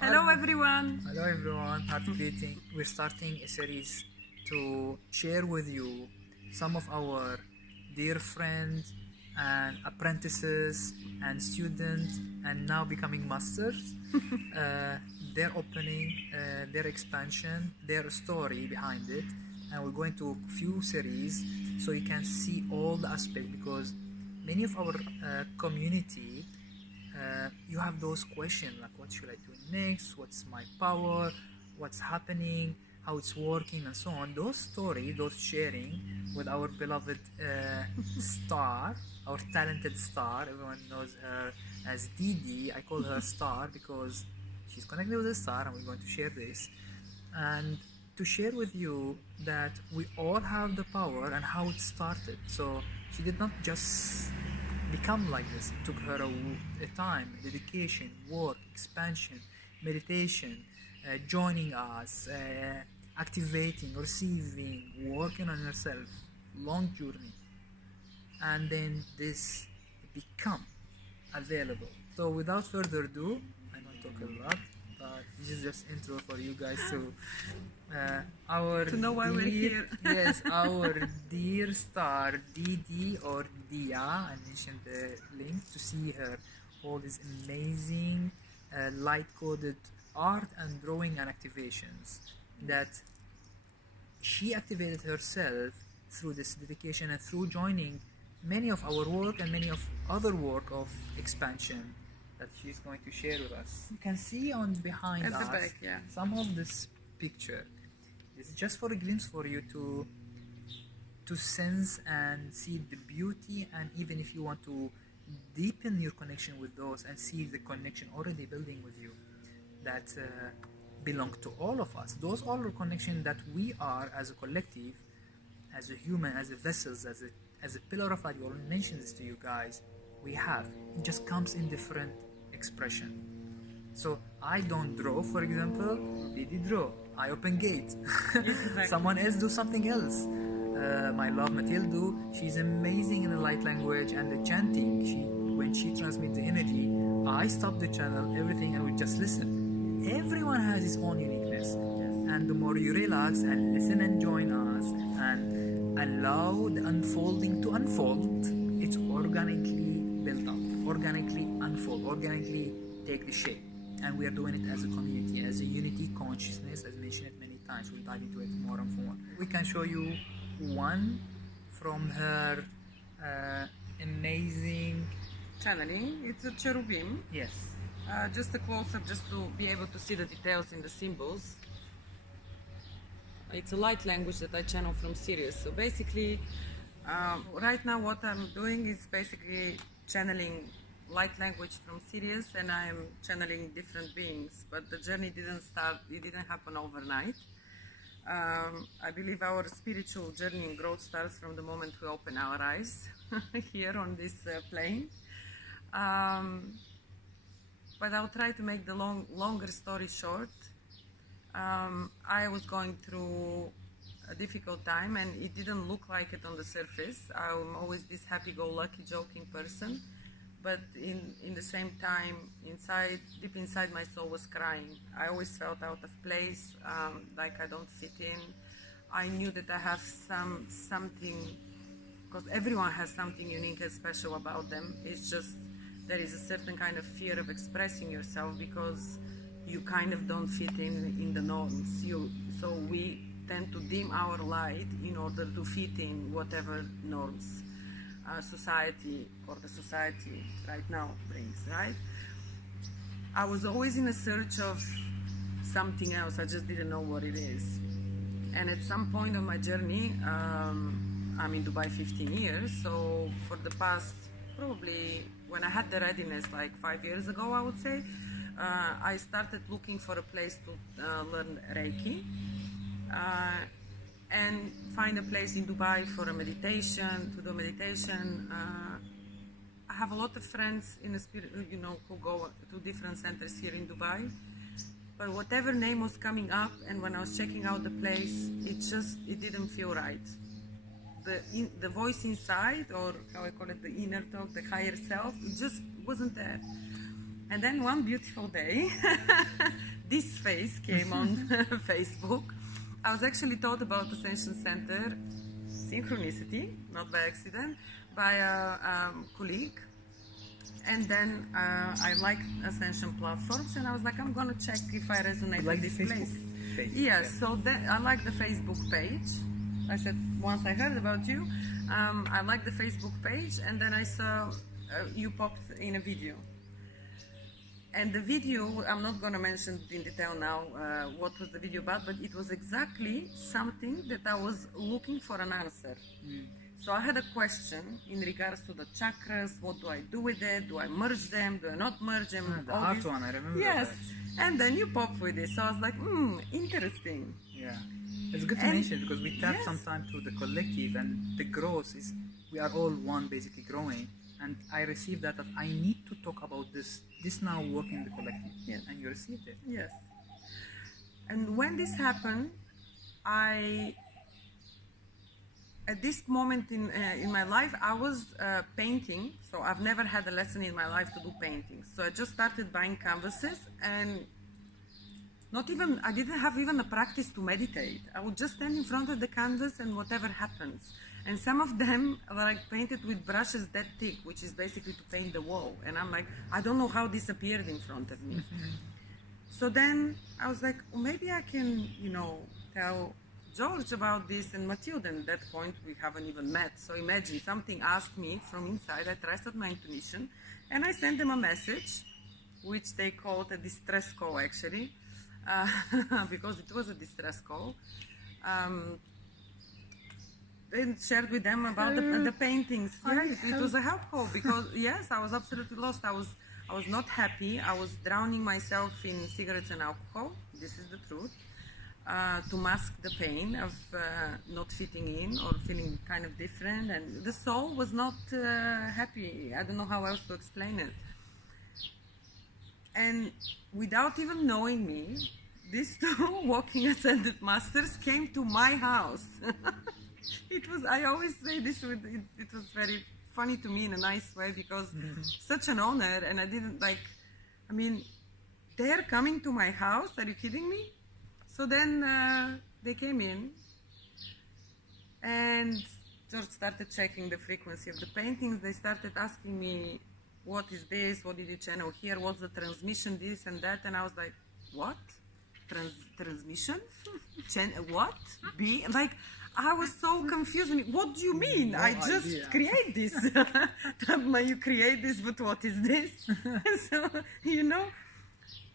Hello everyone. Hello everyone, heart greeting. We're starting a series to share with you some of our dear friends and apprentices and students and now becoming masters. Their opening, their expansion, their story behind it, and we're going to few series so you can see all the aspects, because many of our community, you have those questions like what should I do next, what's my power, what's happening, how it's working, and so on. Those stories, those sharing with our beloved star, our talented star. Everyone knows her as Didi. I call her star because she's connected with the star, and we're going to share this and to share with you that we all have the power and how it started. So she did not just become like this. It took her a time, dedication, work, expansion, meditation, joining us, activating, receiving, working on herself, long journey, and then this become available. So without further ado, I don't talk a lot, but this is just intro for you guys to To know why we're here. Yes, our dear star Didi or Dia. I mentioned the link to see her all these amazing light-coded art and drawing and activations that she activated herself through this dedication and through joining many of our work and many of other work of expansion that she's going to share with us. You can see on behind At us the back, yeah, some of this picture. This is just for a glimpse for you to sense and see the beauty, and even if you want to deepen your connection with those and see the connection already building with you that belong to all of us. Those all are connections that we are as a collective, as a human, as a vessels, as a pillar of light. We already mentioned this to you guys. We have. It just comes in different expression. So I don't draw, for example. Didi draw. I open gate. Exactly. Someone else do something else. My love Mathilde, she's amazing in the light language and the chanting. When she transmits the energy, I stop the channel, everything, and we just listen. Everyone has his own uniqueness. And the more you relax and listen and join us and allow the unfolding to unfold, it's organically built up, organically unfold, organically take the shape. And we are doing it as a community, as a unity consciousness, as mentioned it many times. We'll dive into it more and more. We can show you one from her amazing channeling. It's a cherubim. Yes. Just a close-up, just to be able to see the details in the symbols. It's a light language that I channel from Sirius. So basically, right now what I'm doing is basically channeling light language from Sirius, and I am channeling different beings. But the journey didn't start, it didn't happen overnight. I believe our spiritual journey and growth starts from the moment we open our eyes here on this plane. But I'll try to make the longer story short. I was going through a difficult time, and it didn't look like it on the surface. I'm always this happy-go-lucky, joking person, but in the same time, deep inside my soul was crying. I always felt out of place, like I don't fit in. I knew that I have something, because everyone has something unique and special about them. It's just there is a certain kind of fear of expressing yourself because you kind of don't fit in the norms. So we tend to dim our light in order to fit in whatever norms society or the society right now brings, right? I was always in a search of something else. I just didn't know what it is. And at some point on my journey, I'm in Dubai 15 years, so for the past, probably when I had the readiness like 5 years ago, I would say, I started looking for a place to learn Reiki and find a place in Dubai for a meditation, to do meditation. I have a lot of friends in the spirit, who go to different centers here in Dubai. But whatever name was coming up, and when I was checking out the place, it didn't feel right. The voice inside, or how I call it, the inner talk, the higher self, it just wasn't there. And then one beautiful day, this face came on Facebook. I was actually taught about Ascension Center, synchronicity, not by accident, by a colleague. And then I liked Ascension Platforms, and I was like, I'm going to check if I resonate with this place. Page. Yes, yeah. So then I like the Facebook page. I said, once I heard about you, I like the Facebook page, and then I saw you popped in a video. And the video, I'm not going to mention in detail now what was the video about, but it was exactly something that I was looking for an answer. So I had a question in regards to the chakras. What do I do with it? Do I merge them? Do I not merge them? The heart one, I remember. Yes. And then you pop with it. So I was like, interesting. Yeah. It's good to mention because we tap sometimes to the collective, and the growth is, we are all one basically growing. And I received that I need to talk about this now working in the collective. Yes. And you received it. Yes. And when this happened, at this moment in my life, I was painting. So I've never had a lesson in my life to do painting. So I just started buying canvases, and I didn't have even a practice to meditate. I would just stand in front of the canvas and whatever happens. And some of them are like painted with brushes that thick, which is basically to paint the wall. And I'm like, I don't know how this appeared in front of me. So then I was like, well, maybe I can, tell George about this and Mathilde. And at that point, we haven't even met. So imagine something asked me from inside. I trusted my intuition. And I sent them a message, which they called a distress call, actually, because it was a distress call. And shared with them about the paintings. It was a help call because yes, I was absolutely lost. I was not happy. I was drowning myself in cigarettes and alcohol. This is the truth. To mask the pain of not fitting in or feeling kind of different, and the soul was not happy. I don't know how else to explain it. And without even knowing me, these two walking ascended masters came to my house. I always say this, it was very funny to me in a nice way because such an honor, and they're coming to my house, are you kidding me? So then they came in, and George started checking the frequency of the paintings. They started asking me, what is this? What did you channel here? What's the transmission? This and that. And I was like, what? Transmission? What? I was so confused. What do you mean? No I just idea. Create this. You create this, but what is this? So,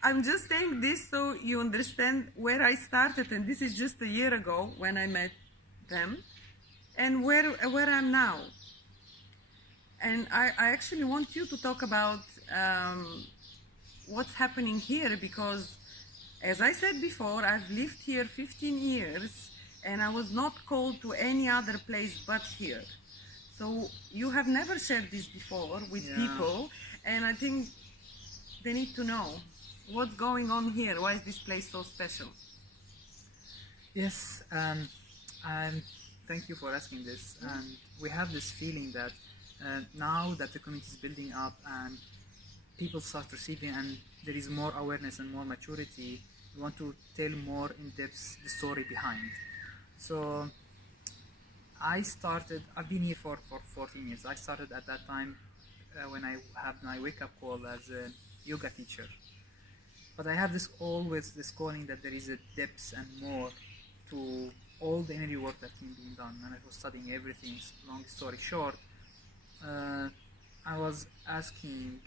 I'm just saying this so you understand where I started. And this is just a year ago when I met them and where I'm now. And I actually want you to talk about what's happening here because, as I said before, I've lived here 15 years and I was not called to any other place but here. So you have never shared this before with people, and I think they need to know what's going on here. Why is this place so special? Yes, and thank you for asking this. And we have this feeling that now that the community is building up and people start receiving and there is more awareness and more maturity, we want to tell more in depth the story behind. So I've been here for 14 years. I started at that time when I had my wake-up call as a yoga teacher. But I have this always this calling that there is a depth and more to all the energy work that's been being done. And I was studying everything. Long story short, I was asking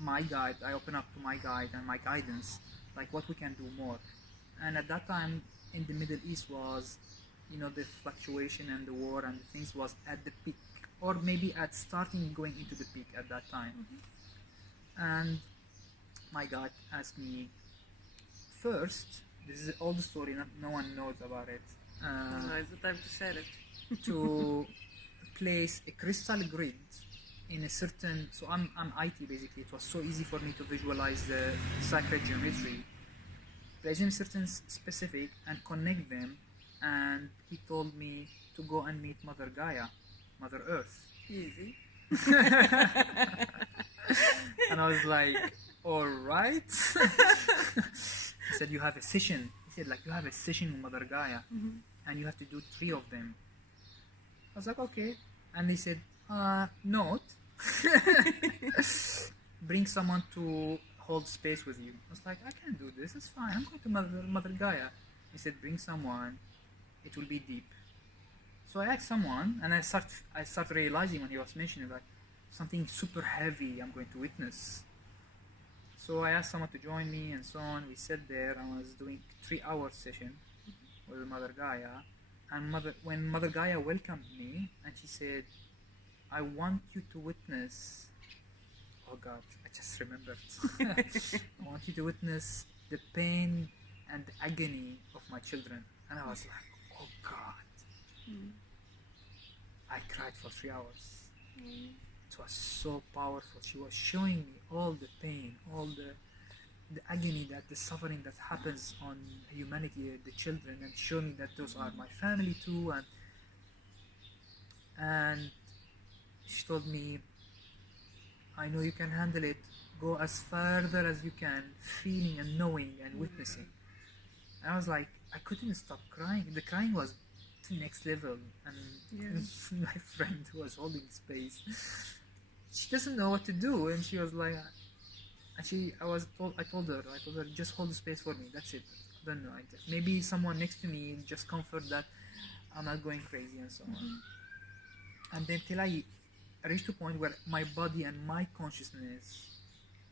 my guide, I opened up to my guide and my guidance, like what we can do more. And at that time in the Middle East was, the fluctuation and the war and the things was at the peak, or maybe at starting going into the peak at that time. And my guide asked me, first, this is all the story, no one knows about it. It's the time to share it. To place a crystal grid in a certain, so I'm IT basically, it was so easy for me to visualize the sacred geometry. Place them certain specific and connect them, and he told me to go and meet Mother Gaia, Mother Earth. Easy. And I was like, all right. He said, you have a session. He said, like, you have a session with Mother Gaia, and you have to do 3 of them. I was like, okay. And he said, note, bring someone to hold space with you. I was like, I can't do this. It's fine. I'm going to Mother Gaia. He said, bring someone. It will be deep. So I asked someone, and I start realizing when he was mentioning like something super heavy I'm going to witness. So I asked someone to join me and so on. We sat there and I was doing 3-hour session with Mother Gaia. And when Mother Gaia welcomed me and she said, I want you to witness, oh God, I just remembered. I want you to witness the pain and the agony of my children. And I was like, oh God. I cried for 3 hours. It was so powerful. She was showing me all the pain, all the agony, that the suffering that happens on humanity, the children, and showing me that those are my family too. And she told me, I know you can handle it. Go as further as you can, feeling and knowing and witnessing. And I was like, I couldn't stop crying. The crying was to next level. And my friend who was holding space, she doesn't know what to do, and she was like, I told her, just hold the space for me. That's it. I don't know. Maybe someone next to me just comfort that I'm not going crazy and so on. And then till I reached a point where my body and my consciousness,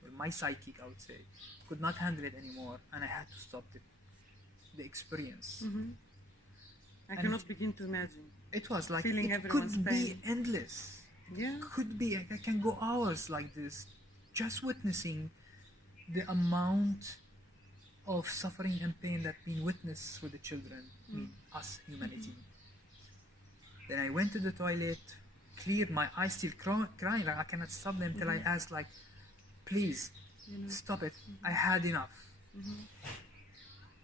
or my psychic, I would say, could not handle it anymore, and I had to stop the experience. I cannot begin to imagine. It was like, feeling it everyone's could pain. be endless. Yeah. Could be. I can go hours like this, just witnessing the amount of suffering and pain that's been witnessed with the children, us, humanity. Then I went to the toilet, cleared my eyes, still crying. Like I cannot stop them till I asked, like, please, stop it. I had enough.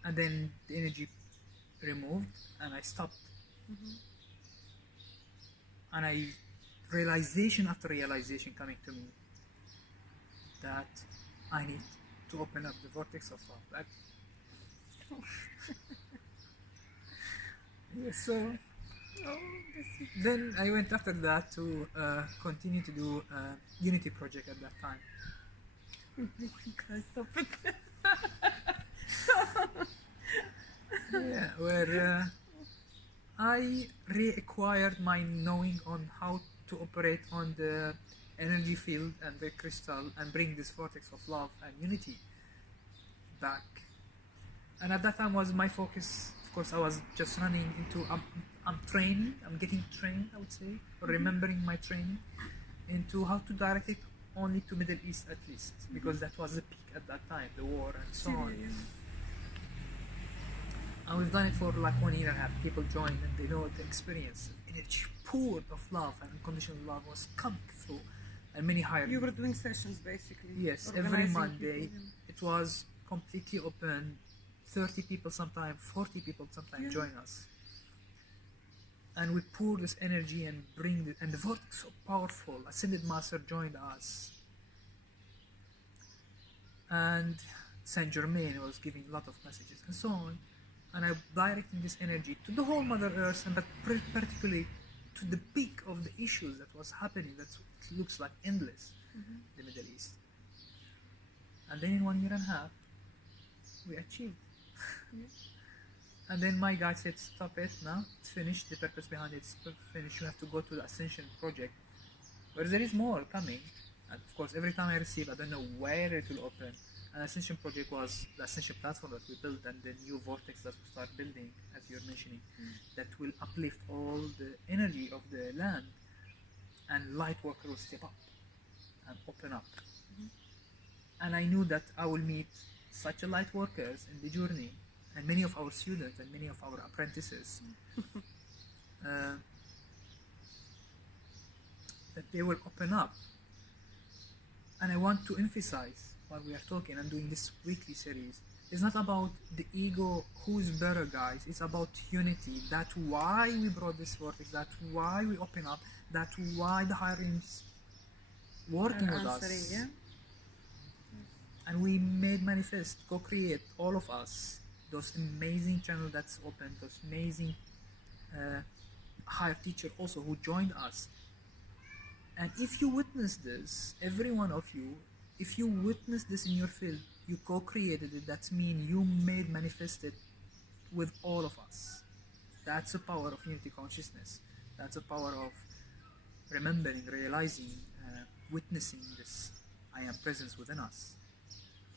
And then the energy removed, and I stopped. And realization after realization coming to me that I need to open up the vortex of love. So then I went after that to continue to do a Unity project at that time. Yeah, where I reacquired my knowing on how to operate on the energy field and the crystal and bring this vortex of love and unity back. And at that time was my focus. Of course, I was just running into, I'm training, I'm getting trained, I would say, or remembering my training into how to direct it only to Middle East at least, because that was the peak at that time, the war and so on. And we've done it for like 1 year and a half. People joined and they know the experience. Energy poured of love and unconditional love was coming through, and many hired. You were doing sessions basically. Yes, every Monday. It was completely open. 30 people sometimes, 40 people sometimes join us. And we pour this energy and bring it, and the vortex so powerful. Ascended Master joined us. And Saint Germain was giving a lot of messages and so on. And I'm directing this energy to the whole Mother Earth, and but particularly to the peak of the issues that was happening. That looks like endless, the Middle East. And then in 1 year and a half, we achieved. And then my guy said, stop it now, it's finished, the purpose behind it is finished, you have to go to the Ascension project, where there is more coming. And of course, every time I receive, I don't know where it will open. And Ascension project was the Ascension platform that we built, and the new vortex that we start building, as you're mentioning, that will uplift all the energy of the land, and light worker will step up and open up. And I knew that I will meet such a light workers in the journey, and many of our students and many of our apprentices, that they will open up. And I want to emphasize, while we are talking and doing this weekly series, it's not about the ego, who's better, guys. It's about unity. That's why we brought this vortex. That's why we open up. That's why the higher realms working with answering, us. yeah. And we made manifest, co-create, all of us, those amazing channels that's open, those amazing higher teacher also who joined us. And if you witness this, every one of you, if you witness this in your field, you co-created it, that means you made manifested with all of us. That's the power of unity consciousness. That's the power of remembering, realizing, witnessing this I am presence within us.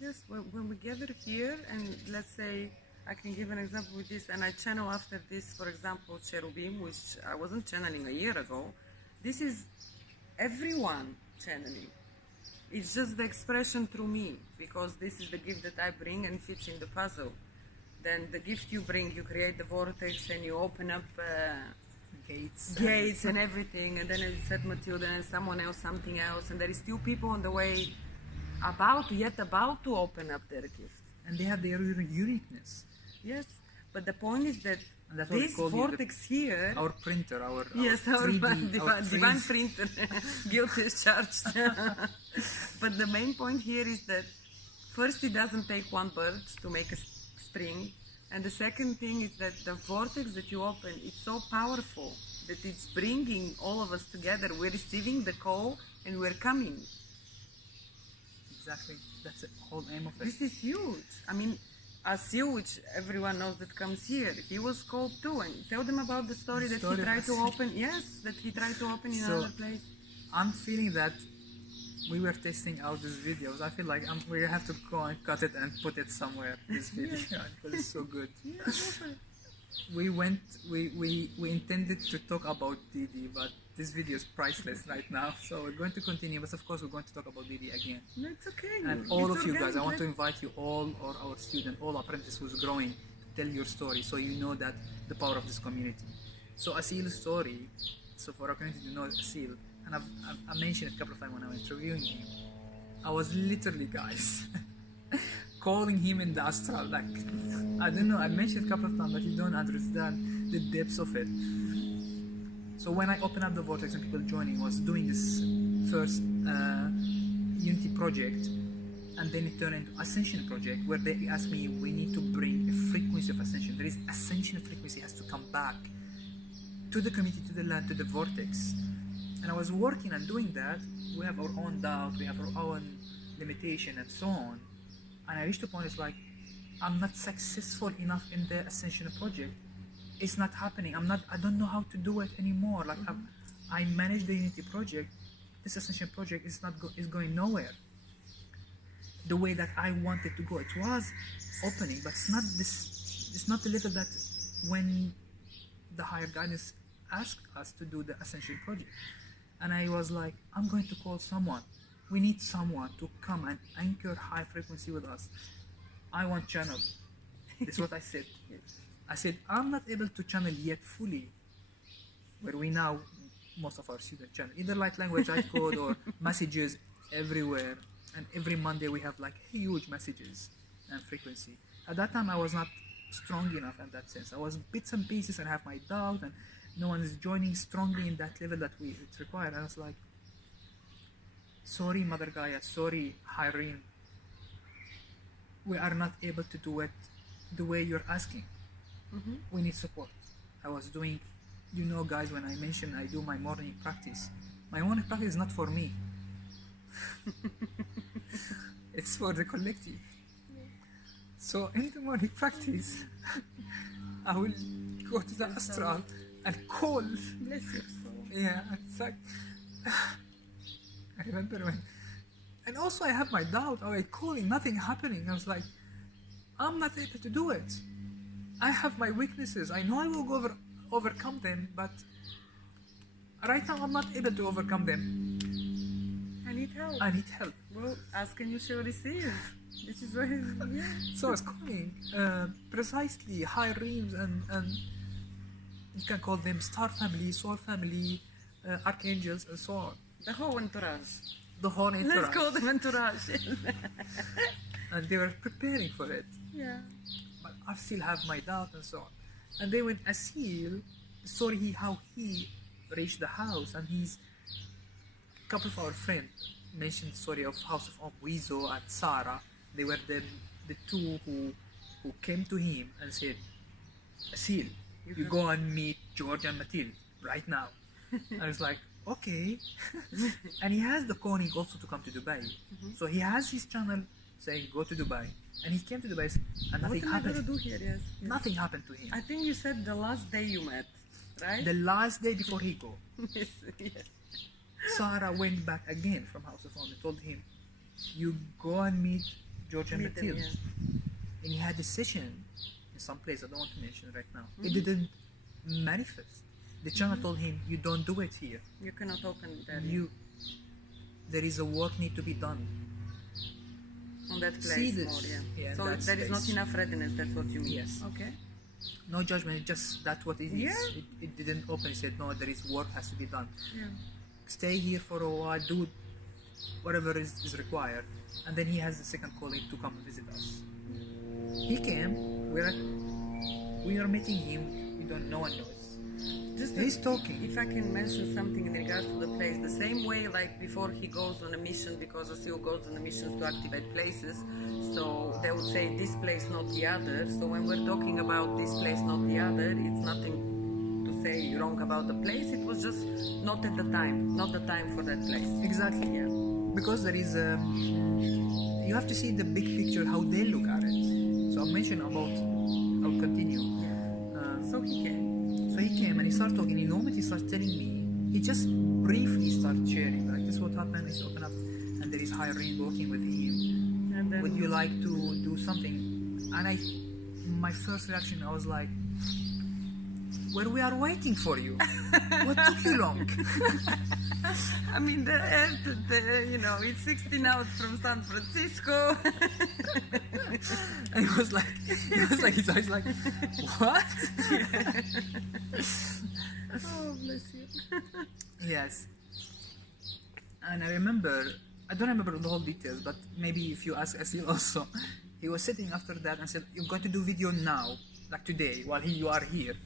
Yes, when we gather here, and let's say, I can give an example with this, and I channel after this, for example, cherubim, which I wasn't channeling a year ago. This is everyone channeling. It's just the expression through me, because this is the gift that I bring and fits in the puzzle. Then the gift you bring, you create the vortex and you open up gates and everything, and then it's said Mathilde and someone else something else, and there is still people on the way about to open up their gift. And they have their uniqueness. Yes, but the point is that this vortex here, our printer, our 3D, our divine printer, guilt is charged. But the main point here is that first, it doesn't take one bird to make a string, and the second thing is that the vortex that you open, it's so powerful that it's bringing all of us together. We're receiving the call and we're coming. Exactly, that's the whole aim of it. This is huge. I mean, Asil, which everyone knows that comes here, he was called too, and tell them about the story that he tried to open. Yes, that he tried to open in another place. I'm feeling that we were testing out these videos. I feel like we have to go and cut it and put it somewhere. This video because it's so good. We intended to talk about Didi, but this video is priceless right now. So we're going to continue, but of course we're going to talk about Didi again. No, it's okay. And all of you guys, I want to invite you all, or our student, all apprentices who's growing, to tell your story, so you know that the power of this community. So Asil's story. So for our community to know Asil, and I've mentioned it a couple of times when I was interviewing him. I was literally, guys, calling him in the astral. Like, I don't know, I mentioned it a couple of times, but you don't understand the depths of it. So when I opened up the vortex and people joining, I was doing this first Unity project, and then it turned into Ascension project, where they asked me, we need to bring a frequency of Ascension. There is Ascension frequency has to come back to the community, to the land, to the vortex. And I was working and doing that. We have our own doubt, we have our own limitation and so on. And I reached a point, it's like, I'm not successful enough in the Ascension project. It's not happening. I don't know how to do it anymore. Like, I manage the Unity project. This Ascension project is going nowhere. The way that I wanted to go. It was opening, but it's not the level that when the higher guidance asked us to do the Ascension project. And I was like, I'm going to call someone. We need someone to come and anchor high frequency with us. I want channel. This is what I said. I said, I'm not able to channel yet fully, where we now, most of our students channel, either light language, light code, or messages everywhere. And every Monday we have like huge messages and frequency. At that time I was not strong enough in that sense. I was bits and pieces and I have my doubt, and no one is joining strongly in that level that it's required. And I was like, sorry Mother Gaia, sorry Hyrin, we are not able to do it the way you're asking. We need support. I was doing, you know guys, when I mentioned I do my morning practice is not for me. It's for the collective. So in the morning practice, I will go to the astral and call. Bless your soul. Yeah, it's like, I remember when, and also I have my doubt. I was calling, nothing happening. I was like, I'm not able to do it. I have my weaknesses. I know I will overcome them, but right now I'm not able to overcome them. I need help. I need help. Well, ask and you shall receive. This is what So I was calling precisely high realms, and you can call them star family, soul family, archangels, and so on. The whole entourage. The whole entourage. Let's call them entourage. And they were preparing for it. Yeah. But I still have my doubt and so on. And then when Asil, how he reached the house, and he's a couple of our friends, mentioned the story of House of Wizo and Sarah. They were the two who came to him and said, Asil, you go and meet George and Mathilde right now. I was like, okay. And he has the calling also to come to Dubai. So he has his channel saying, go to Dubai. And he came to Dubai and nothing What am I happened. gonna do here? Yes. Nothing happened to him. I think you said the last day you met, right? The last day before he go, Yes, yes. Sarah went back again from House of Home and told him, you go and meet George and Meet them, Mathilde. yeah. And he had a session in some place I don't want to mention right now. It didn't manifest. The channel told him, you don't do it here. You cannot open that There is a work need to be done. on that place See this. more, yeah. Yeah, So that there is not space. enough readiness, that's what you mean. Yes. Okay. No judgment, it's just that's what it is. Yeah. It didn't open. He said, no, there is work has to be done. Yeah. Stay here for a while, do whatever is required. And then he has the second calling to come and visit us. He came, we are meeting him, we don't, no one knows. Just He's talking. If I can mention something in regards to the place, the same way like before he goes on a mission, because Asil goes on a mission to activate places, so they would say this place, not the other. So when we're talking about this place, not the other, it's nothing to say wrong about the place. It was just not at the time, not the time for that place. Exactly. Yeah. Because there is you have to see the big picture, how they look at it. So I'll mention about, I'll continue. So he came. So he came and he started talking. The moment he starts telling me, he just briefly started sharing, like, this is what happened, it's open up, and there is Lyran working with him. And then Would you like to do something? And my first reaction, I was like, well, we are waiting for you. What took you long? I mean, it's 16 hours from San Francisco. And he was like, his eyes like, what? Oh, bless you. Yes. And I don't remember the whole details, but maybe if you ask Asil also, he was sitting after that and said, you're going to do video now, like today, while you are here.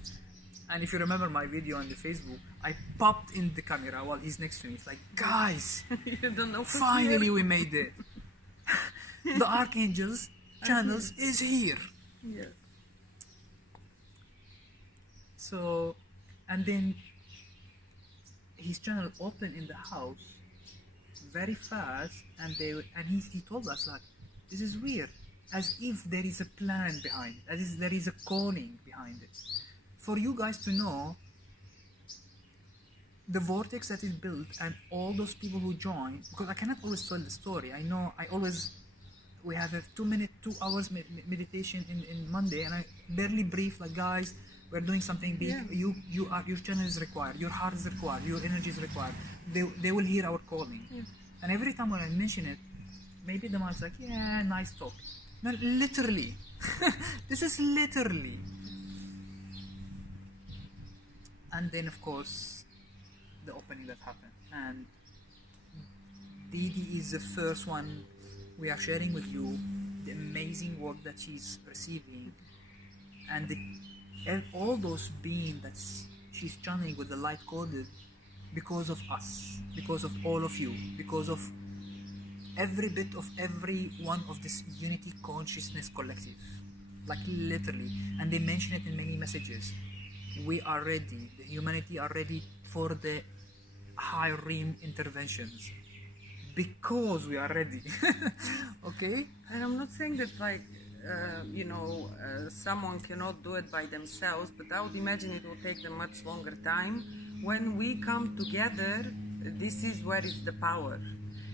And if you remember my video on the Facebook, I popped in the camera while he's next to me. It's like, guys, You don't know. what's finally here. we made it. The Archangel's channels is here. Yes. So, and then his channel opened in the house very fast, and he told us, like, this is weird, as if there is a plan behind it, as if there is a calling behind it. For you guys to know, the vortex that is built and all those people who join, because I cannot always tell the story. I know we have a 2 hours meditation in Monday, and I barely brief, like, guys, we're doing something big. Yeah. Your channel is required, your heart is required, your energy is required. They will hear our calling. Yeah. And every time when I mention it, maybe the man's like, yeah, nice talk. No, literally. This is literally. And then, of course, the opening that happened. And Didi is the first one we are sharing with you, the amazing work that she's receiving, and all those beings that she's channeling with the light coded, because of us, because of all of you, because of every bit of every one of this unity consciousness collective, like literally. And they mention it in many messages. We are ready, the humanity are ready for the high realm interventions, because we are ready. Okay? And I'm not saying that, like, someone cannot do it by themselves, but I would imagine it will take them much longer time. When we come together, this is where is the power.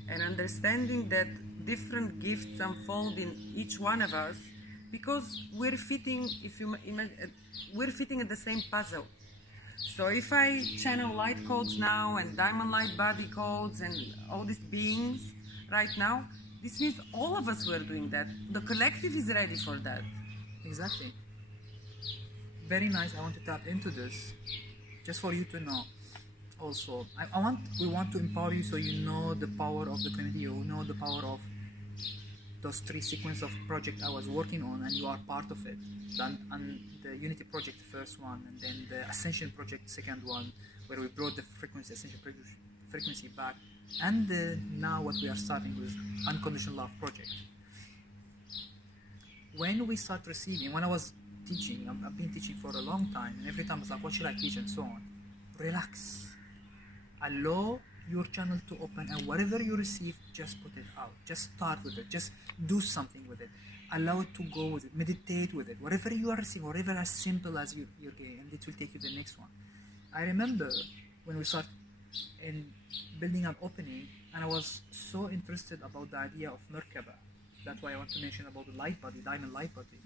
And understanding that different gifts unfold in each one of us, because we're fitting, we're fitting in the same puzzle. So if I channel light codes now and diamond light body codes and all these beings right now, this means all of us were doing that. The collective is ready for that. Exactly. Very nice. I want to tap into this, just for you to know. Also, we want to empower you, so you know the power of the community. You know the power of those 3 sequence of project I was working on, and you are part of it. And the Unity project, the first one, and then the Ascension project, the second one, where we brought the Ascension frequency back. and now what we are starting with Unconditional Love Project. When we start receiving, when I was teaching, I've been teaching for a long time, and every time I was like, what should I teach and so on. Relax. Allow your channel to open, and whatever you receive, just put it out. Just start with it. Just do something with it. Allow it to go with it. Meditate with it. Whatever you are receiving, whatever as simple as you're getting, and it will take you to the next one. I remember when we started in building an opening, and I was so interested about the idea of Merkaba. That's why I want to mention about the light body, diamond light body.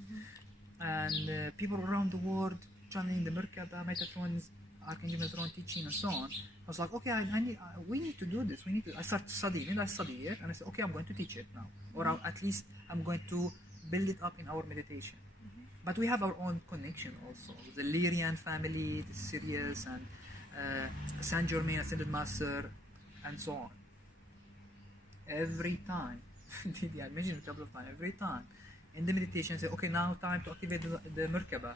And people around the world channeling the Merkaba, Metatrons, Archangel Metatron teaching and so on. I was like, okay, we need to do this. I started studying it. I studied it, and I said, okay, I'm going to teach it now, or at least I'm going to build it up in our meditation. But we have our own connection also. The Lyran family, the Sirius, and Saint Germain, Ascended Master, and so on. Every time, I mentioned it a couple of times, every time in the meditation, I say, okay, now time to activate the Merkaba.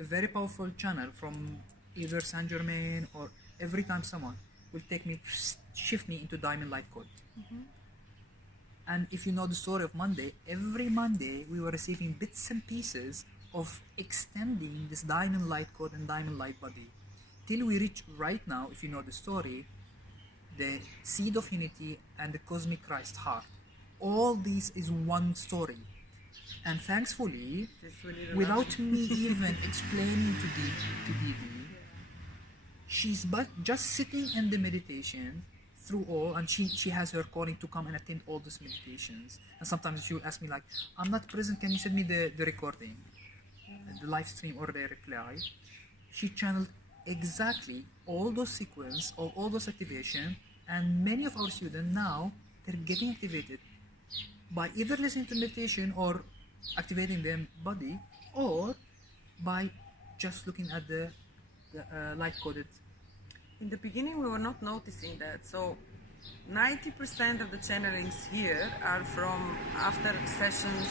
A very powerful channel from either Saint Germain, or every time someone will shift me into Diamond Light Code. And if you know the story of Monday, every Monday we were receiving bits and pieces of extending this Diamond Light Code and Diamond Light Body till we reach right now, if you know the story, the Seed of Unity and the Cosmic Christ Heart. All this is one story. And thankfully, without me even explaining to Didi, she's just sitting in the meditation through all, and she has her calling to come and attend all these meditations. And sometimes she will ask me like, I'm not present, can you send me the recording, the live stream or the reply? She channeled exactly all those sequence of all those activation, and many of our students now, they're getting activated by either listening to meditation or activating their body, or by just looking at the light coded. In the beginning, we were not noticing that. So 90% of the channelings here are from after sessions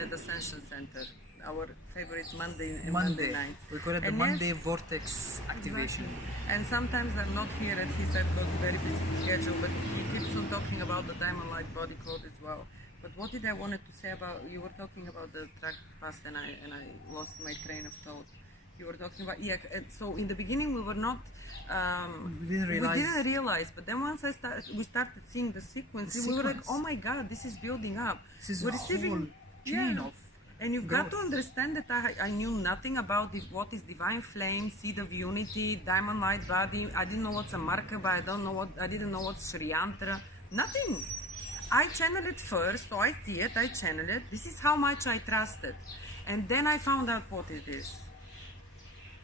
at Ascension Center, our favorite Monday night. We call it the Monday Vortex activation. Exactly. And sometimes I'm not here, and he said got a very busy schedule, but he keeps on talking about the Diamond Light Body Code as well. But what did I wanted to say about, you were talking about the track past, and I lost my train of thought. You were talking about, so in the beginning we were not, we didn't realize, but then once we started seeing the sequence, we were like, oh my God, this is building up. This is a whole chain of and you've growth. got to understand that I knew nothing about what is Divine Flame, Seed of Unity, Diamond Light Body. I didn't know what's a Merkaba, I didn't know what's Sri Yantra, nothing. I channeled it first, so I see it, I channeled it. This is how much I trusted. And then I found out what it is.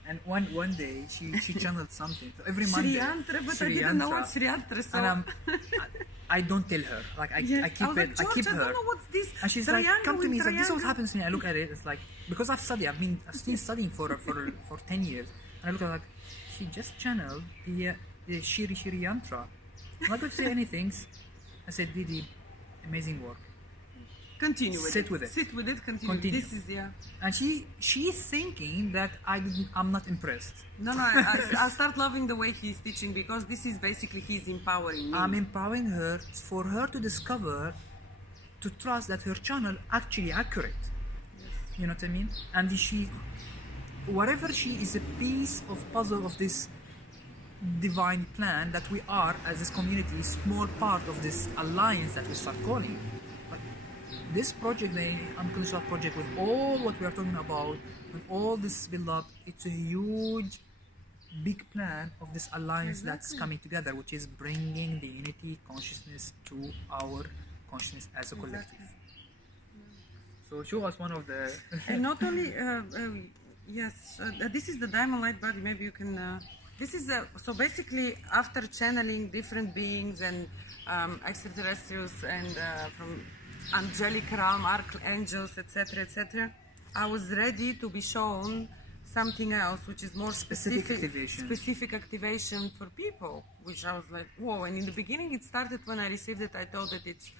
And one day she channeled something. So every Monday, Sri Yantra, but I didn't know what Sri Yantra. So and I don't tell her. Like I keep it. Like, I keep I her. don't know what's this. And she's like, come to me. It's like, this is what happens to me. I look at it. It's like, because I've studied. I've been studying for 10 years. And I look at her like, she just channeled the Shri Yantra. I'm not going to say anything. I said, Didi, amazing work. Continue with Sit with it. Sit with it. Continue. This is And she's thinking that I'm not impressed. No. I start loving the way he's teaching, because this is basically he's empowering me. I'm empowering her for her to discover, to trust that her channel actually accurate. Yes. You know what I mean? And whatever she is a piece of puzzle of this divine plan that we are as this community, small part of this alliance that we start calling. This project, the Unconditional project, with all what we are talking about, with all this build up, it's a huge, big plan of this alliance that's coming together, which is bringing the unity consciousness to our consciousness as a collective. So show us one of the... And not only, this is the Diamond Light Body. Maybe you can... this is so basically after channeling different beings and extraterrestrials and from angelic realm, archangels, etc., I was ready to be shown something else, which is more specific activation for people, which I was like, whoa. And in the beginning it started when I received it, I thought that it's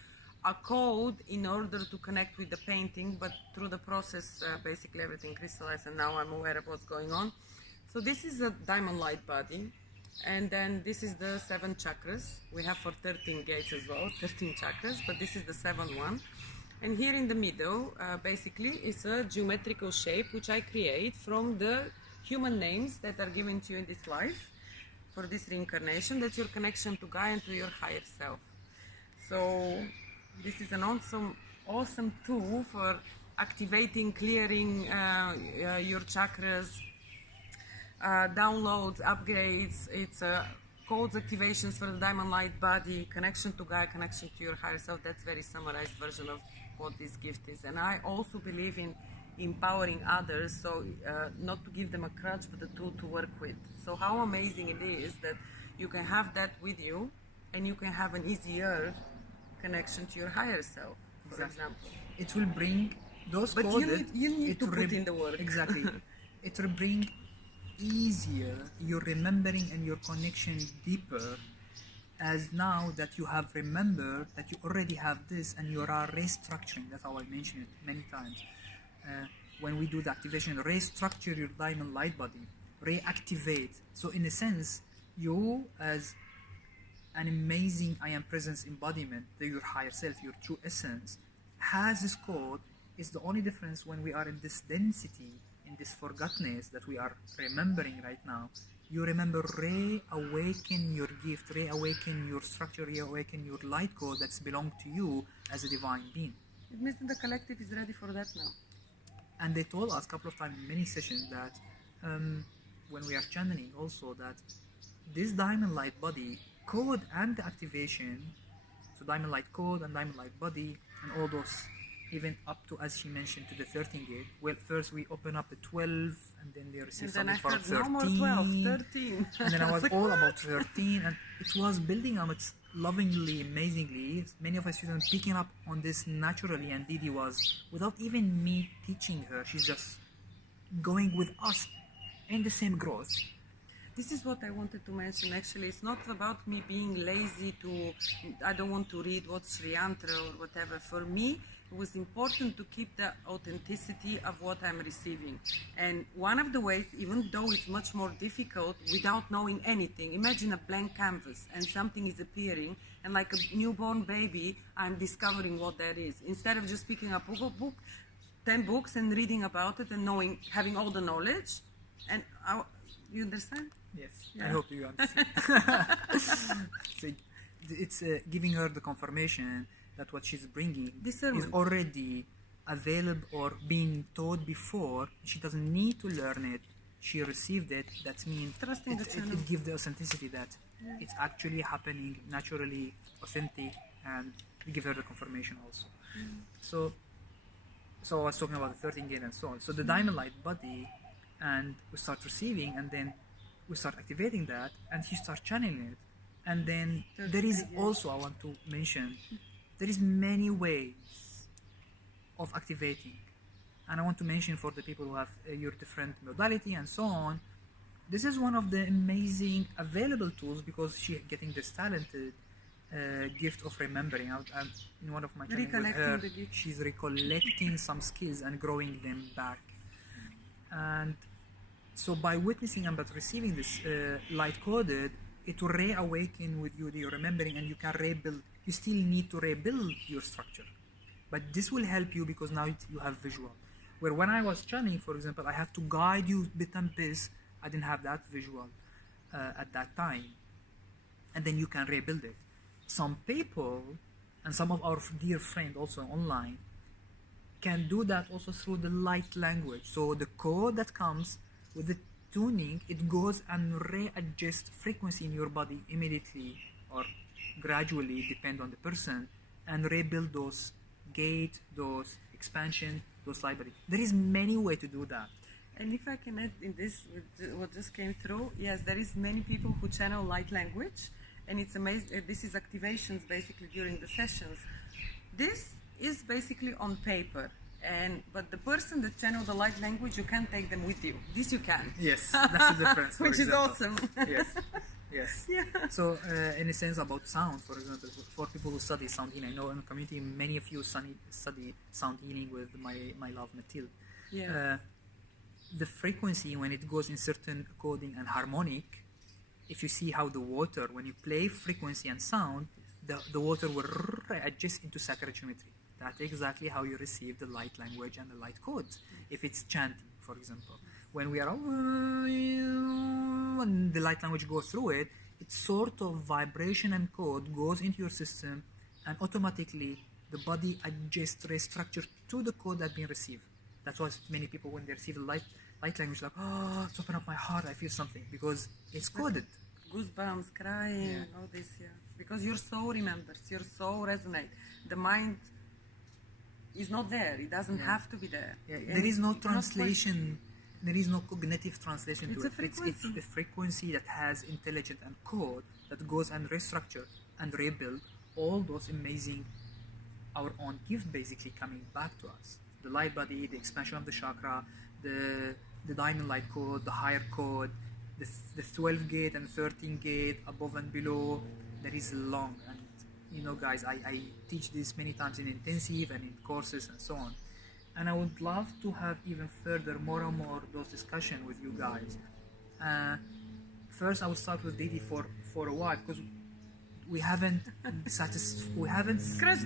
a code in order to connect with the painting, but through the process basically everything crystallized, and now I'm aware of what's going on. So this is a Diamond Light Body, And then this is the 7 chakras. We have for 13 gates as well, 13 chakras, but this is the 7th one. And here in the middle, basically, is a geometrical shape which I create from the human names that are given to you in this life for this reincarnation. That's your connection to Gaia and to your higher self. So this is an awesome tool for activating, clearing your chakras, downloads, upgrades. It's codes, activations for the diamond light body, connection to Gaia, connection to your higher self. That's very summarized version of what this gift is. And I also believe in empowering others, so not to give them a crutch, but a tool to work with. So how amazing it is that you can have that with you, and you can have an easier connection to your higher self, for example. It will bring those but coded, you need to put in the work. Exactly. It will bring easier your remembering and your connection deeper, as now that you have remembered that you already have this and you are restructuring. That's how I mentioned it many times. When we do the activation, restructure your diamond light body, reactivate. So in a sense, you as an amazing I am presence embodiment, your higher self, your true essence, has this code. It's the only difference when we are in this density, in this forgottenness that we are remembering right now. You remember, reawaken your gift, reawaken your structure, reawaken your light code that's belonged to you as a divine being. It means that the collective is ready for that now. And they told us a couple of times in many sessions that when we are channeling also, that this diamond light body code and the activation, so diamond light code and diamond light body and all those, even up to, as she mentioned, to the 13 gate. Well, first we open up the 12, and then they receive something for 13. No more 12, 13. And then I was all about 13, and it was building up lovingly, amazingly. Many of us students picking up on this naturally, and Didi was, without even me teaching her, she's just going with us in the same growth. This is what I wanted to mention. Actually, it's not about me being lazy I don't want to read what's Sri Yantra or whatever. For me, it was important to keep the authenticity of what I'm receiving. And one of the ways, even though it's much more difficult without knowing anything, imagine a blank canvas and something is appearing, and like a newborn baby, I'm discovering what that is. Instead of just picking up a book, 10 books and reading about it and having all the knowledge. And you understand? Yes, yeah. I hope you understand. So it's giving her the confirmation that what she's bringing is already available or being taught before. She doesn't need to learn it. She received it. That means it gives the authenticity that it's actually happening naturally, authentic, and we give her the confirmation also. So I was talking about the 13 gate and so on. So the diamond light body, and we start receiving, and then we start activating that, and she starts channeling it. And then there is also, I want to mention, there is many ways of activating. And I want to mention for the people who have your different modality and so on, this is one of the amazing available tools, because she's getting this talented gift of remembering. In one of my channels with her, she's recollecting some skills and growing them back. And so by witnessing and by receiving this light coded, it will reawaken with you the remembering, and you can rebuild. You still need to rebuild your structure, but this will help you because now you have visual. Where when I was channeling, for example, I have to guide you bit and piece. I didn't have that visual at that time, and then you can rebuild it. Some people and some of our dear friends also online can do that also through the light language. So the code that comes with the tuning, it goes and readjusts frequency in your body immediately or gradually, depend on the person, and rebuild those gate, those expansion, those library. There is many ways to do that. And if I can add in this, what just came through, yes, there is many people who channel light language, and it's amazing. This is activations basically during the sessions. This is basically on paper. But the person that channel the light language, you can take them with you. This you can. Yes, that's the difference. Which is awesome. Yes. Yeah. So, in a sense about sound, for example, for people who study sound healing, I know in the community many of you study sound healing with my love Mathilde. Yeah. The frequency when it goes in certain coding and harmonic, if you see how the water, when you play frequency and sound, the water will adjust into sacred geometry. That's exactly how you receive the light language and the light codes. If it's chanting, for example, when we are when the light language goes through it, it's sort of vibration and code goes into your system, and automatically the body adjusts, restructures to the code that's been received. That's why many people, when they receive the light language, like, oh, it's open up my heart, I feel something, because it's coded. Goosebumps, crying, all this, because your soul remembers, your soul resonates. The mind is not there. It doesn't have to be there. There is no translation. There is no cognitive translation to it. Frequency. It's a frequency that has intelligence and code that goes and restructure and rebuild all those amazing, our own gift basically coming back to us. The light body, the expansion of the chakra, the diamond light code, the higher code, the 12 gate and 13 gate above and below. That is long, and you know, guys, I teach this many times in intensive and in courses and so on. And I would love to have even further, more and more, those discussions with you guys. First, I will start with Didi for a while, because we haven't scratched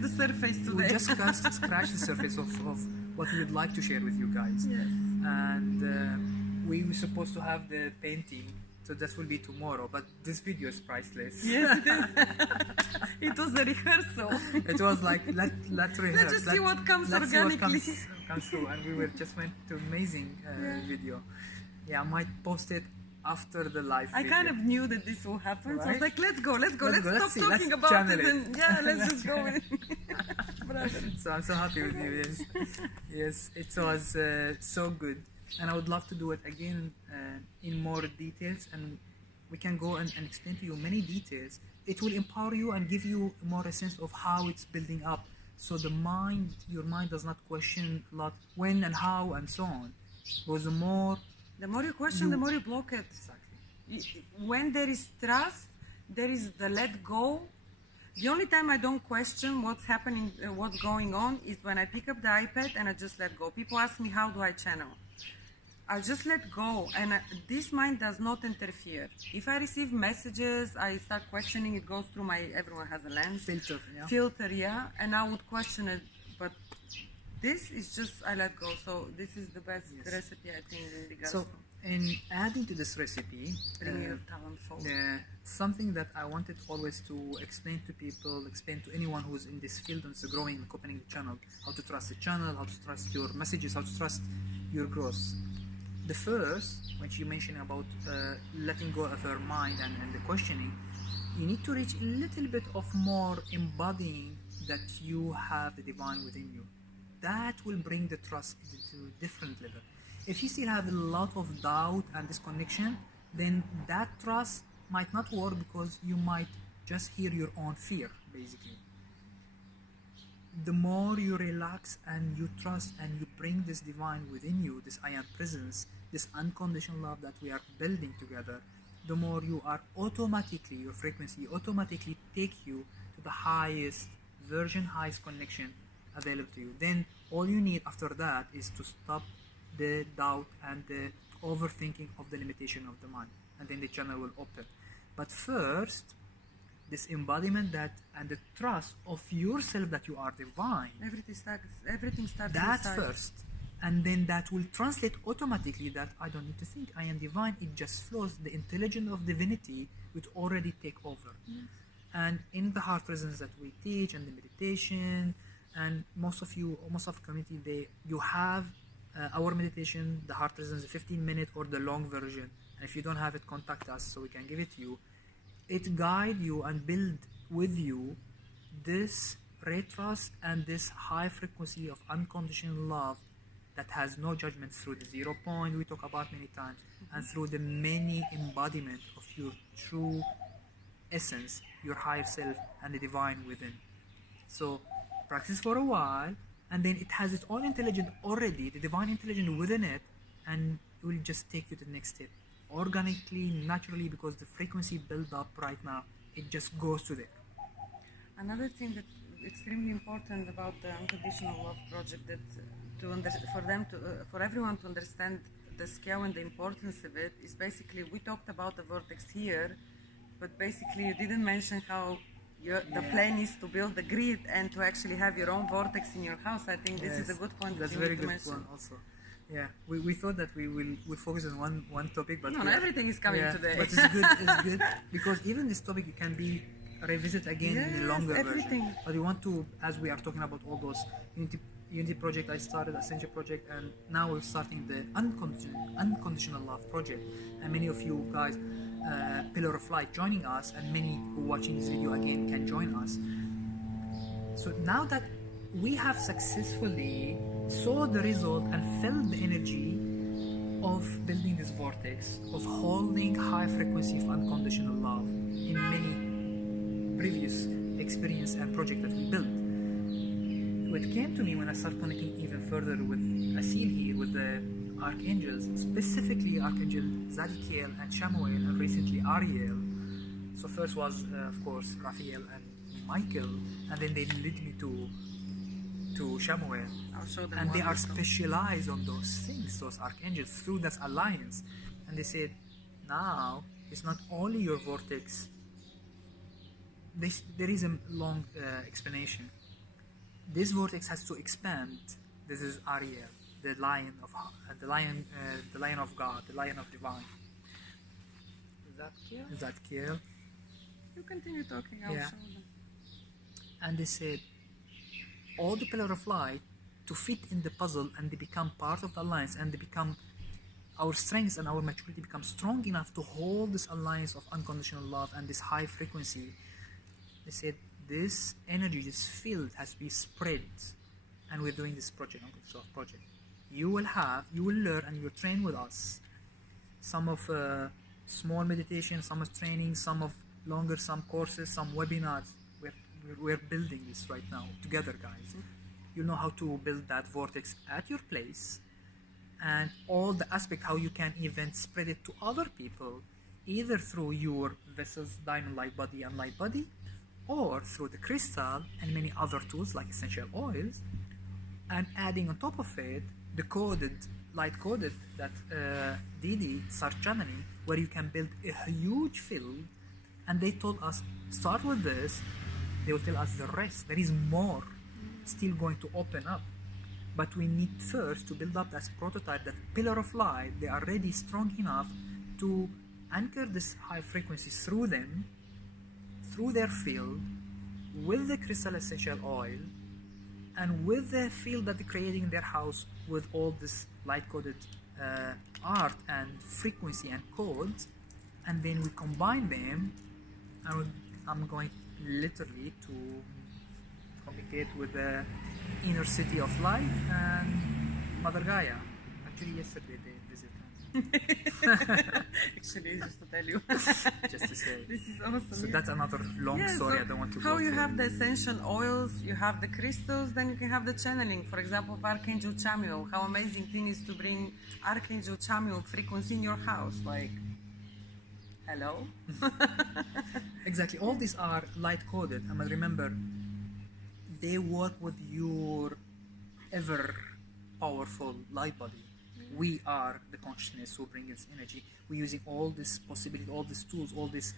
the surface today. We just scratched the surface of what we would like to share with you guys. Yes. And we were supposed to have the painting, so that will be tomorrow. But this video is priceless. Yes, it is. It was a rehearsal. It was like let's rehearse. Let's just see what comes organically. See what comes through, and we just went to amazing video. Yeah, I might post it after the live video. I kind of knew that this will happen, so I was like, let's go, let's stop talking about it, and let's just go in. So I'm so happy with you. Yes, it was so good, and I would love to do it again in more details, and we can go and explain to you many details. It will empower you and give you more a sense of how it's building up, so your mind does not question a lot when and how and so on. Because the more you question, the more you block it. Exactly. When there is trust, there is the let go. The only time I don't question what's happening, what's going on, is when I pick up the iPad and I just let go. People ask me, how do I channel? I just let go, and this mind does not interfere. If I receive messages, I start questioning. It goes through everyone has a lens. Filter, and I would question it, but this is just, I let go. So this is the best recipe, I think, in regards to. In adding to this recipe, something that I wanted always to explain to people, explain to anyone who's in this field and is growing and opening the channel, how to trust the channel, how to trust your messages, how to trust your growth. The first, when you mentioned about letting go of your mind and the questioning, you need to reach a little bit of more embodying that you have the divine within you. That will bring the trust into a different level. If you still have a lot of doubt and disconnection, then that trust might not work, because you might just hear your own fear, basically. The more you relax and you trust and you bring this divine within you, this I am presence, this unconditional love that we are building together, the more you are automatically, your frequency automatically take you to the highest version, highest connection available to you. Then all you need after that is to stop the doubt and the overthinking of the limitation of the mind, and then the channel will open. But first, this embodiment and the trust of yourself that you are divine. Everything starts that inside. First, and then that will translate automatically that I don't need to think, I am divine. It just flows. The intelligence of divinity would already take over. And in the heart presence that we teach and the meditation, and most of the community, you have our meditation, the heart presence, the 15-minute or the long version. And if you don't have it, contact us so we can give it to you. It guides you and build with you this great trust and this high frequency of unconditional love that has no judgment, through the 0 point we talk about many times, and through the many embodiment of your true essence, your higher self and the divine within. So practice for a while, and then it has its own intelligence already, the divine intelligence within it, and it will just take you to the next step. Organically, naturally, because the frequency build up right now, it just goes to there. Another thing that's extremely important about the Unconditional Love Project, that for everyone to understand the scale and the importance of it, is basically, we talked about the vortex here, but basically you didn't mention how the plan is to build the grid and to actually have your own vortex in your house. I think this is a good point. That's that a you very need to good mention. one also. Yeah, we thought that we'll focus on one topic, but no, everything is coming today. But it's good because even this topic can be revisited again in a longer version. But we want to, as we are talking about all those Unity project I started, Ascension project, and now we're starting the Unconditional Love project, and many of you guys, Pillar of Light, joining us, and many who are watching this video again can join us. So now that we have successfully saw the result and felt the energy of building this vortex, of holding high frequency of unconditional love in many previous experience and project that we built. What came to me when I started connecting even further with Asil here, with the archangels, specifically Archangel Zadkiel and Chamuel, and recently Ariel. So first was of course Raphael and Michael, and then they led me to Chamuel, and they are specialized on those things, those archangels, through that alliance. And they said, now it's not only your vortex. There is a long explanation. This vortex has to expand. This is Ariel, the lion of God, the lion of divine. Zadkiel. You continue talking. I'll show them. And they said, all the pillar of light to fit in the puzzle, and they become part of the alliance, and they become our strengths and our maturity become strong enough to hold this alliance of unconditional love and this high frequency. They said this energy, this field has to be spread, and we're doing this project, Unconditional Love project. You will learn, and you will train with us. Some of small meditation, some of training, some of longer, some courses, some webinars. We're building this right now together, guys. You know how to build that vortex at your place, and all the aspect how you can even spread it to other people, either through your vessels, diamond light body and light body, or through the crystal and many other tools like essential oils, and adding on top of it the light coded that Didi started channeling, where you can build a huge field. And they told us, start with this. They will tell us the rest. There is more still going to open up. But we need first to build up that prototype, that pillar of light. They are already strong enough to anchor this high frequency through them, through their field, with the crystal essential oil, and with the field that they're creating in their house with all this light-coded art and frequency and codes. And then we combine them, and I'm going literally to communicate with the inner city of light and Mother Gaia. Actually, yesterday they visited us. Actually, just to tell you. Just to say. This is awesome. So that's another long story. I don't want to go how you through. have the essential oils, you have the crystals, then you can have the channeling. For example, of Archangel Chamuel. How amazing thing is to bring Archangel Chamuel frequency in your house. Like, hello? Exactly. All these are light coded. I mean, remember, they work with your ever powerful light body. We are the consciousness who brings this energy. We're using all this possibility, all these tools, all these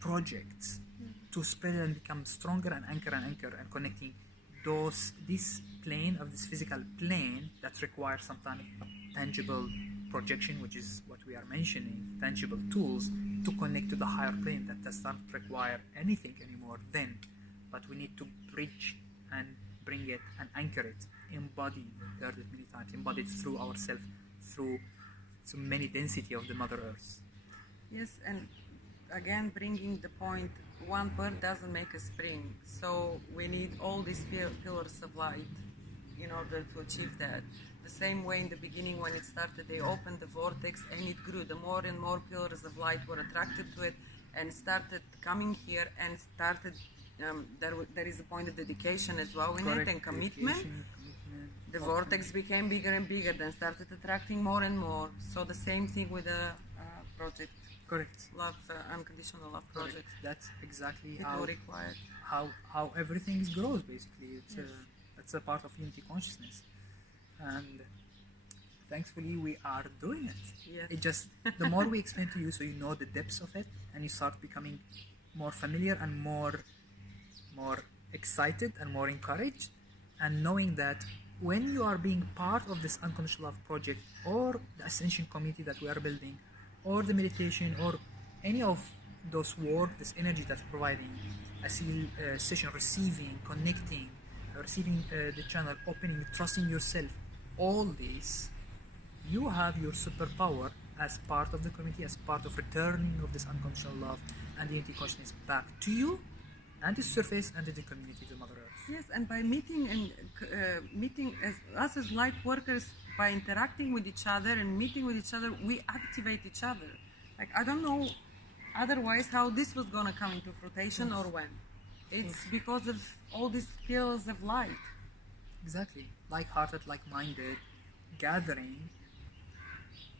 projects to spread and become stronger and anchor and connecting this plane of this physical plane that requires some kind of tangible projection, which is what we are mentioning, tangible tools to connect to the higher plane that does not require anything anymore then, but we need to bridge and bring it and anchor it, embody, heard it many times, embody it through ourselves, through so many density of the Mother Earth. Yes, and again bringing the point, one pearl doesn't make a spring, so we need all these pillars of light in order to achieve that. The same way in the beginning when it started, they opened the vortex and it grew. The more and more pillars of light were attracted to it and started coming here and started, there is a point of dedication as well in it and commitment. The vortex became bigger and bigger, then started attracting more and more. So the same thing with the project. Correct. Love, Unconditional Love project. Correct. That's exactly required. How everything grows basically. It's a part of Unity consciousness. And thankfully we are doing it. Yes. It just, the more we explain to you, so you know the depths of it, and you start becoming more familiar and more excited and more encouraged, and knowing that when you are being part of this Unconditional Love project or the Ascension community that we are building, or the meditation, or any of those work, this energy that's providing, I see session, receiving, connecting, receiving the channel, opening, trusting yourself, all this, you have your superpower as part of the community, as part of returning of this unconditional love and the unity consciousness back to you and to surface and to the community, to Mother Earth. Yes, and by meeting as us as light workers, by interacting with each other and meeting with each other, we activate each other. Like, I don't know otherwise how this was going to come into fruition or when. It's because of all these skills of light. Exactly. Like-hearted, like-minded, gathering,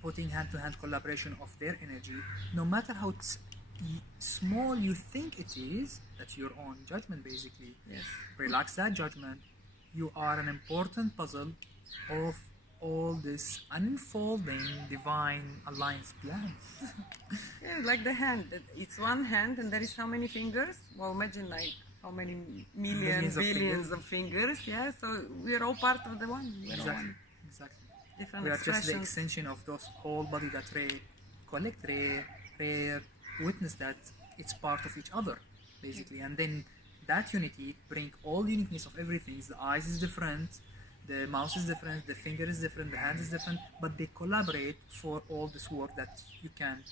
putting hand-to-hand collaboration of their energy, no matter how small you think it is, that's your own judgment basically. Yes. Relax that judgment. You are an important puzzle of all this unfolding divine alliance plan. Yeah, like the hand. It's one hand and there is how many fingers? Well, imagine like how many millions, billions of fingers. Yeah, so we are all part of the one. Exactly. One. Exactly. Different we are just the expressions. extension of those whole body that collect, witness that it's part of each other, basically. And then that unity bring all the uniqueness of everything. The eyes is different, the mouth is different, the finger is different, the hand is different, but they collaborate for all this work that you can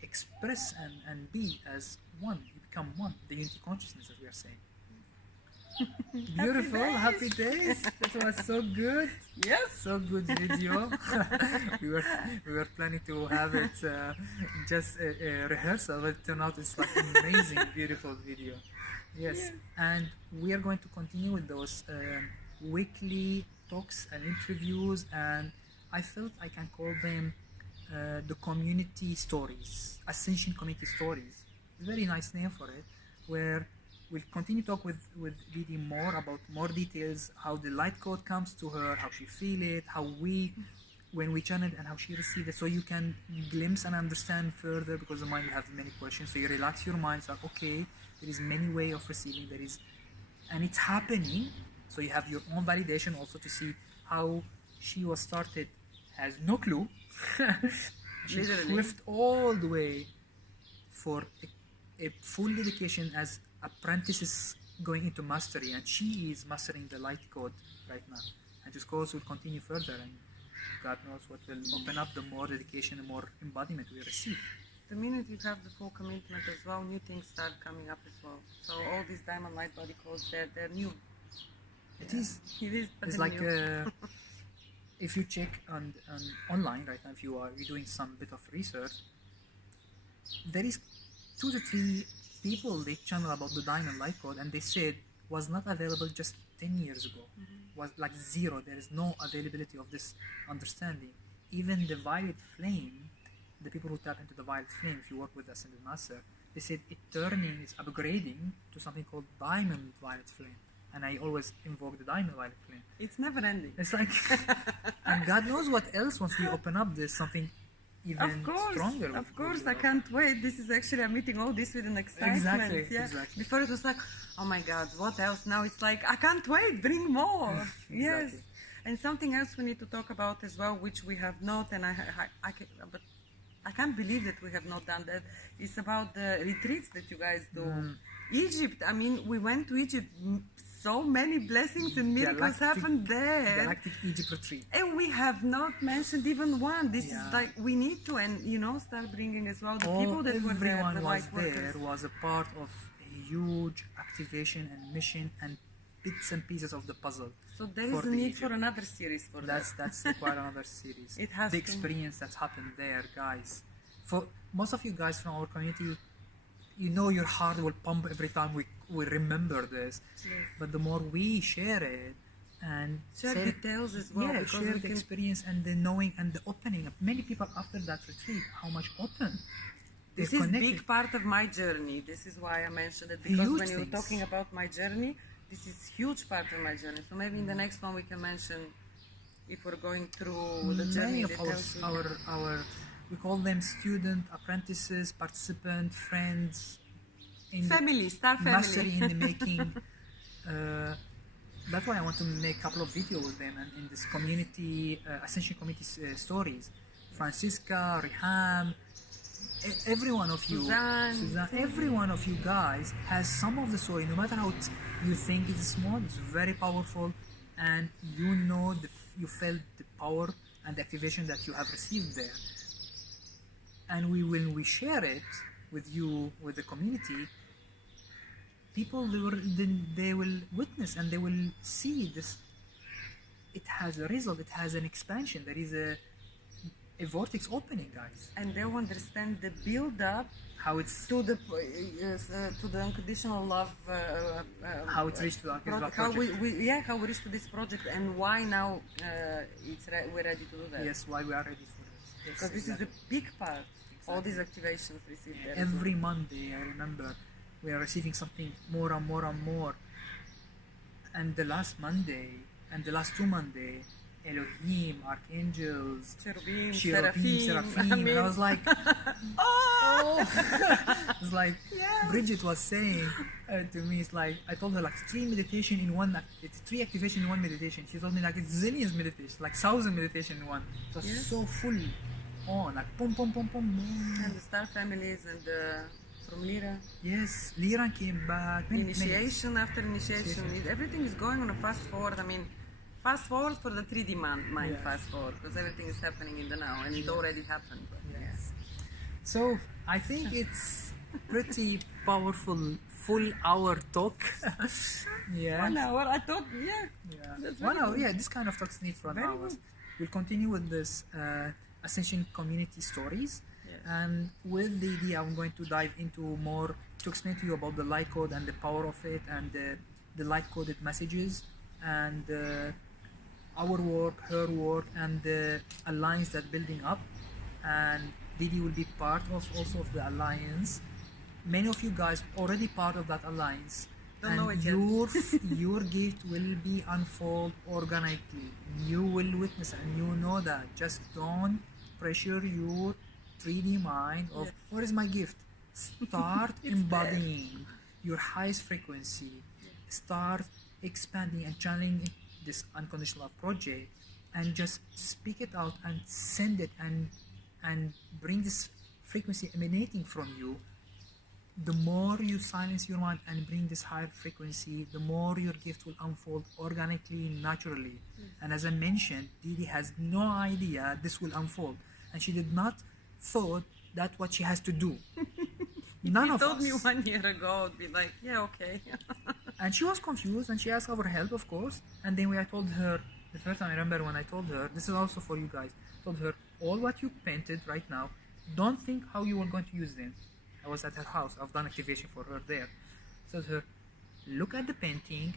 express and be as one. You become one, the unity consciousness that we are saying. Beautiful, happy days. That was so good. Yes. So good video. we were planning to have it just a rehearsal, but it turned out it's like an amazing, beautiful video. Yes, and we are going to continue with those weekly talks and interviews, and I felt I can call them the community stories, Ascension Community Stories. It's a very nice name for it, where we'll continue to talk with Didi more about more details, how the light code comes to her, how she feel it, how we, when we channel it, and how she received it, so you can glimpse and understand further, because the mind will have many questions. So you relax your mind, so okay, there is many way of receiving, there is, and it's happening. So you have your own validation also to see how she was started, has no clue. She swift all the way for a full dedication as apprentices going into mastery, and she is mastering the light code right now, and this course will continue further, and God knows what will open up. The more dedication, the more embodiment we receive. The minute you have the full commitment as well, new things start coming up as well. So all these diamond light body codes, they're new. It is. It is. It's like if you check on online right now, if you're doing some bit of research, there is 2 to 3 people they channel about the diamond light code, and they said was not available just 10 years ago. Was like zero. There is no availability of this understanding. Even the violet flame, the people who tap into the violet flame, if you work with Ascended Master, they said it's upgrading to something called diamond violet flame. And I always invoke the diamond violet flame. It's never ending. It's like, and God knows what else once we open up. There's something even stronger. Of course, I can't wait. This is actually, I'm meeting all this with an excitement. Exactly, yeah. exactly. Before it was like, oh my God, what else? Now it's like, I can't wait, bring more. Exactly. Yes. And something else we need to talk about as well, which we have not, and but I can't believe that we have not done that. It's about the retreats that you guys do. Egypt, I mean, we went to Egypt. So many blessings and miracles happened there. Galactic Egypt retreat. And we have not mentioned even one. This is like, we need to, and start bringing as well the people that were there. Everyone was there, was a part of a huge activation and mission and bits and pieces of the puzzle. So there is a need for another series for that. That's quite another series. It has the experience that's happened there, guys. For most of you guys from our community, your heart will pump every time we remember this. Yes. But the more we share it and share details as well, because share the experience and the knowing and the opening of many people after that retreat, how much open. This is a big part of my journey. This is why I mentioned it, because when you're talking about my journey, this is huge part of my journey. So maybe in the next one we can mention, if we're going through the journey. Many of our we call them student, apprentices, participant, friends, family, star family. mastery in the making. That's why I want to make a couple of videos with them and in this community, Ascension Community Stories. Francisca, Riham, every one of you, Suzanne, every one of you guys has some of the story. No matter how you think it's small, it's very powerful, and you know you felt the power and the activation that you have received there. And when we share it with you, with the community, people they will witness and they will see this. It has a result. It has an expansion. There is a vortex opening, guys. And they will understand the build-up, how it's to the unconditional love. How it reached to the unconditional project. How we reached to this project, and why now we're ready to do that. Yes, why we are ready for this. Because this is a big part. All these activations received there. Every Monday, I remember, we are receiving something more and more and more. And the last Monday and the last 2 Mondays, Elohim, Archangels, Cherubim, Seraphim. And I was like, it's like Bridget was saying to me, it's like, I told her like 3 meditation in one, it's 3 activation in one meditation. She told me like it's zillions meditation, like 1,000 meditation in one. It was so full on, like boom, boom, boom, boom, boom. And the star families and from Lyran. Yes, Lyran came back. Initiation after initiation. Everything is going on a fast forward. I mean, fast forward for the 3D mind, fast forward, because everything is happening in the now, and it already happened. But So I think it's pretty powerful, full hour talk. 1 hour. I thought, 1 hour. Yeah, this kind of talks need for an hour. We'll continue with this Ascension Community Stories. And with Didi, I'm going to dive into more to explain to you about the light code and the power of it, and the light coded messages, and our work, her work, and the alliance that's building up. And Didi will be part of also of the alliance. Many of you guys already part of that alliance. Don't know it yet. Your gift will be unfold organically. You will witness, and you know that. Just don't pressure your 3D mind of what is my gift. Start embodying your highest frequency. Start expanding and channeling this unconditional love project, and just speak it out and send it, and bring this frequency emanating from you. The more you silence your mind and bring this higher frequency, the more your gift will unfold organically, naturally. And as I mentioned, Didi has no idea this will unfold, and she did not thought that's what she has to do. None of us. She told me 1 year ago, I'd be like, okay. And she was confused, and she asked our help, of course. And then when I told her, the first time I remember when I told her, this is also for you guys, I told her, all what you painted right now, don't think how you are going to use them. I was at her house, I've done activation for her there. I told her, look at the painting,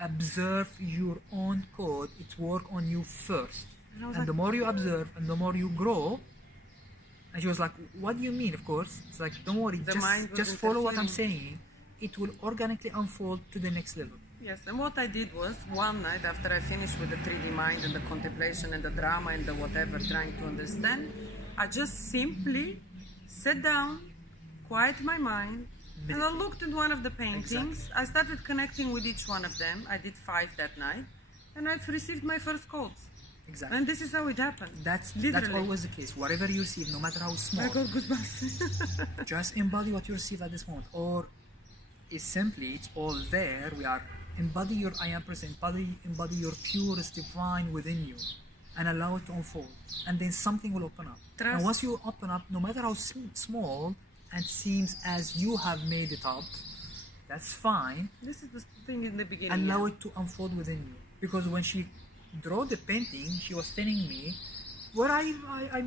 observe your own code, it work on you first. And the more you observe and the more you grow. And she was like, what do you mean? Of course. It's like, don't worry, just follow what I'm saying. It will organically unfold to the next level. Yes, and what I did was, one night after I finished with the 3D mind and the contemplation and the drama and the whatever, trying to understand, I just simply sat down, quiet my mind, and I looked at one of the paintings. Exactly. I started connecting with each one of them. I did 5 that night, and I've received my first codes. Exactly. And this is how it happened. That's always the case. Whatever you receive, no matter how small, I got goosebumps. just embody what you receive at this moment. Or it's all there. We are embody your I am present, embody your purest divine within you, and allow it to unfold. And then something will open up. Trust. And once you open up, no matter how small and seems as you have made it up, that's fine. This is the thing in the beginning. Allow it to unfold within you. Because when she drew the painting, she was telling me, I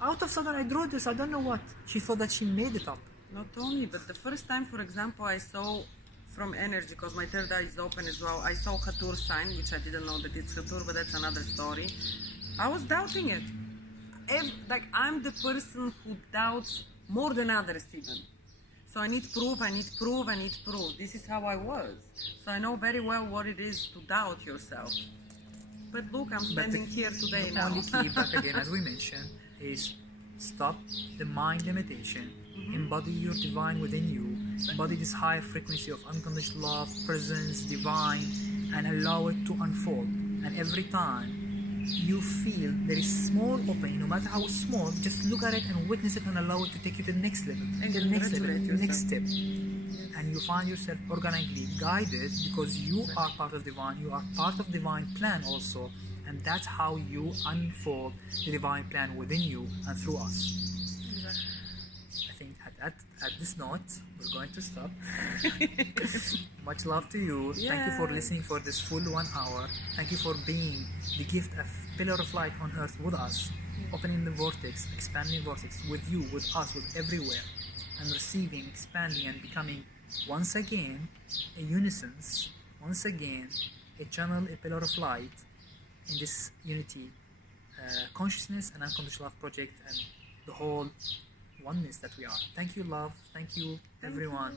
out of sudden I drew this, I don't know what. She thought that she made it up. Not only, but the first time, for example, I saw from energy, because my third eye is open as well, I saw Hathor sign, which I didn't know that it's Hathor, but that's another story. I was doubting it. I'm the person who doubts more than others even. So I need proof. This is how I was. So I know very well what it is to doubt yourself. But look, I'm standing here today the now. only key, back again, as we mentioned, is stop the mind limitation, embody your divine within you, embody this high frequency of unconditional love, presence, divine, and allow it to unfold. And every time you feel there is small opening, no matter how small, just look at it and witness it and allow it to take you to the next level, And the next level, congratulate the next yourself. step. And you find yourself organically guided because you are part of divine, you are part of divine plan also, and that's how you unfold the divine plan within you and through us. I think at this note, we're going to stop. Much love to you. Thank you for listening for this full 1 hour. Thank you for being the gift of pillar of light on earth with us, opening the vortex, expanding vortex with you, with us, with everywhere, and receiving, expanding, and becoming once again a unison, once again a channel, a pillar of light in this unity, consciousness and unconditional love project, and the whole oneness that we are. Thank you, love. Thank you, everyone.